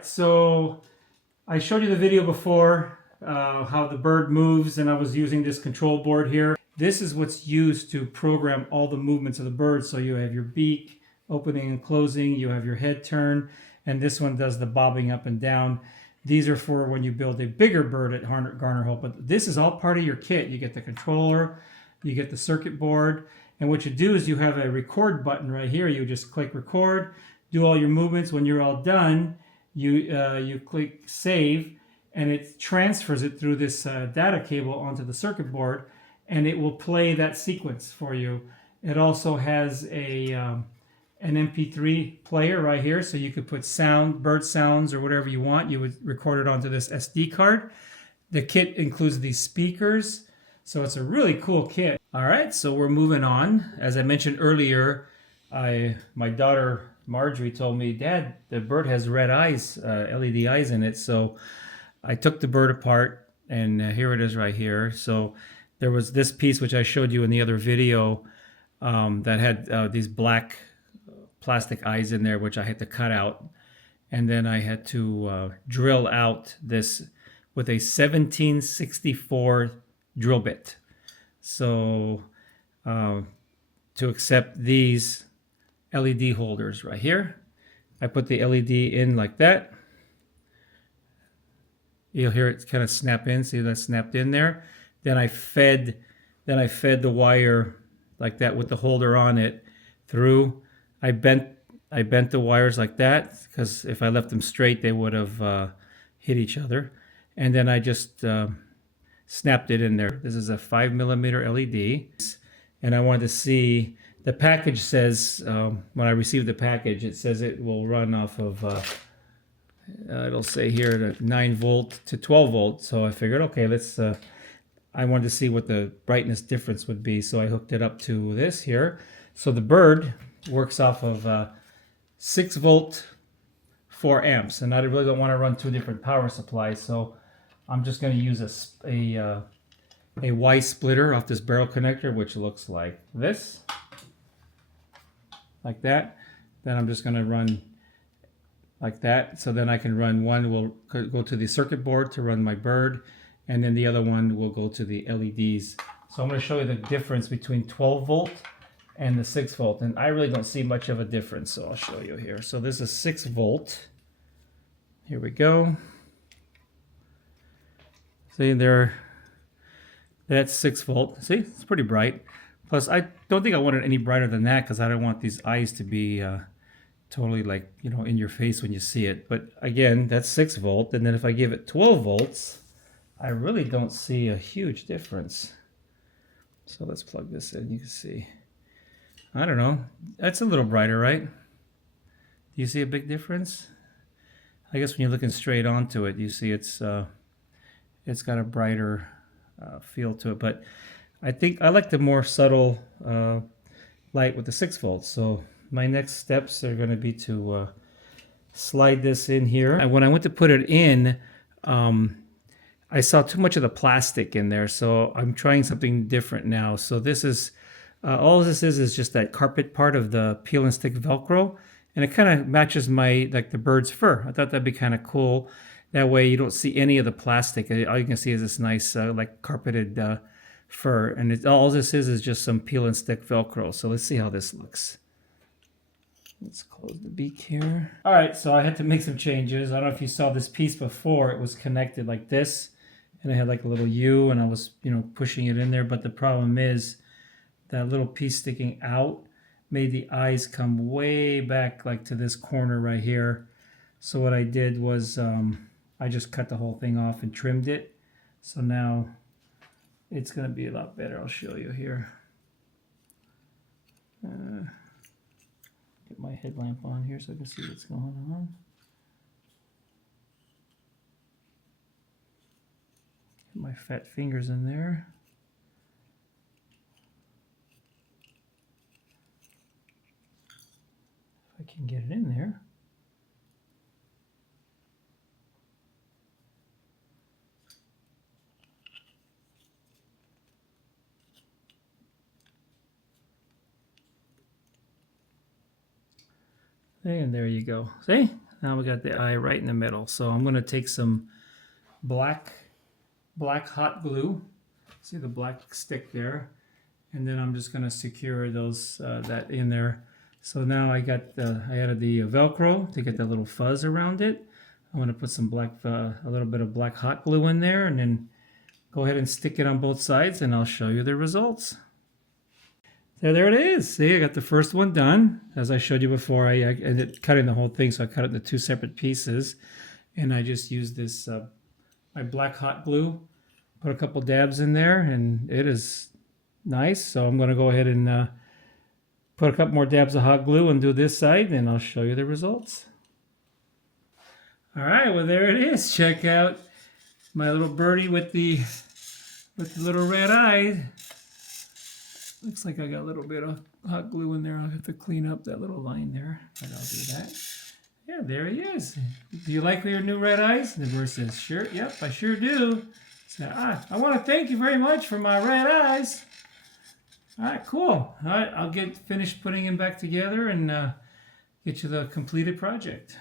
right, so I showed you the video before how the bird moves, and I was using this control board here. This is what's used to program all the movements of the bird. So you have your beak opening and closing, you have your head turn, and this one does the bobbing up and down. These are for when you build a bigger bird at Garner Holt, but this is all part of your kit. You get the controller, you get the circuit board, and what you do is you have a record button right here. You just click record, do all your movements. When you're all done, you click save, and it transfers it through this data cable onto the circuit board, and it will play that sequence for you. It also has an MP3 player right here, so you could put bird sounds or whatever you want. You would record it onto this SD card. The kit includes these speakers, so it's a really cool kit. All right, so we're moving on. As I mentioned earlier, my daughter Marjorie told me, Dad, the bird has red eyes, LED eyes in it. So I took the bird apart, and here it is right here. So there was this piece which I showed you in the other video that had these black plastic eyes in there, which I had to cut out. And then I had to drill out this with a 1764 drill bit. So to accept these LED holders right here, I put the LED in like that. You'll hear it kind of snap in. See that snapped in there? Then I fed the wire like that with the holder on it through. I bent the wires like that, because if I left them straight, they would have hit each other. And then I just snapped it in there. This is a 5mm LED, and I wanted to see. The package says, when I received the package, it says it will run off of, it'll say here 9 volt to 12 volt. So I figured, okay, I wanted to see what the brightness difference would be. So I hooked it up to this here. So the bird works off of 6 volt, 4 amps. And I really don't want to run 2 different power supplies. So I'm just going to use a Y splitter off this barrel connector, which looks like this. Like that. Then I'm just going to run like that. So then I can run one will go to the circuit board to run my bird, and then the other one will go to the LEDs. So I'm going to show you the difference between 12 volt and the 6 volt. And I really don't see much of a difference, so I'll show you here. So this is 6 volt. Here we go. See there, that's 6 volt. See, it's pretty bright. Plus, I don't think I want it any brighter than that, because I don't want these eyes to be totally like, in your face when you see it. But again, that's 6 volt. And then if I give it 12 volts, I really don't see a huge difference. So let's plug this in. You can see. I don't know. That's a little brighter, right? Do you see a big difference? I guess when you're looking straight onto it, you see it's got a brighter feel to it. But I think I like the more subtle light with the 6 volts. So my next steps are going to be to slide this in here. And when I went to put it in, I saw too much of the plastic in there. So I'm trying something different now. So this is, all this is just that carpet part of the peel and stick Velcro. And it kind of matches the bird's fur. I thought that'd be kind of cool. That way you don't see any of the plastic. All you can see is this nice like carpeted fur, and all this is just some peel and stick Velcro. So let's see how this looks. Let's close the beak here. All right, so I had to make some changes. I don't know if you saw this piece before. It was connected like this, and it had like a little U, and I was pushing it in there. But the problem is that little piece sticking out made the eyes come way back, like to this corner right here. So what I did was I just cut the whole thing off and trimmed it. So now it's going to be a lot better. I'll show you here. Get my headlamp on here so I can see what's going on. Get my fat fingers in there. If I can get it in there. And there you go. See? Now we got the eye right in the middle. So I'm going to take some black hot glue. See the black stick there? And then I'm just going to secure those that in there. So now I added the Velcro to get that little fuzz around it. I'm going to put some a little bit of black hot glue in there, and then go ahead and stick it on both sides, and I'll show you the results. There it is. See, I got the first one done. As I showed you before, I ended up cutting the whole thing, so I cut it into 2 separate pieces. And I just used this, my black hot glue, put a couple dabs in there, and it is nice. So I'm going to go ahead and put a couple more dabs of hot glue and do this side, and I'll show you the results. All right, well, there it is. Check out my little birdie with the little red eye. Looks like I got a little bit of hot glue in there. I'll have to clean up that little line there, but I'll do that. Yeah, there he is. Do you like your new red eyes? And the bird says, sure, yep, I sure do. So, I want to thank you very much for my red eyes. All right, cool. All right, I'll get finished putting him back together and get you the completed project.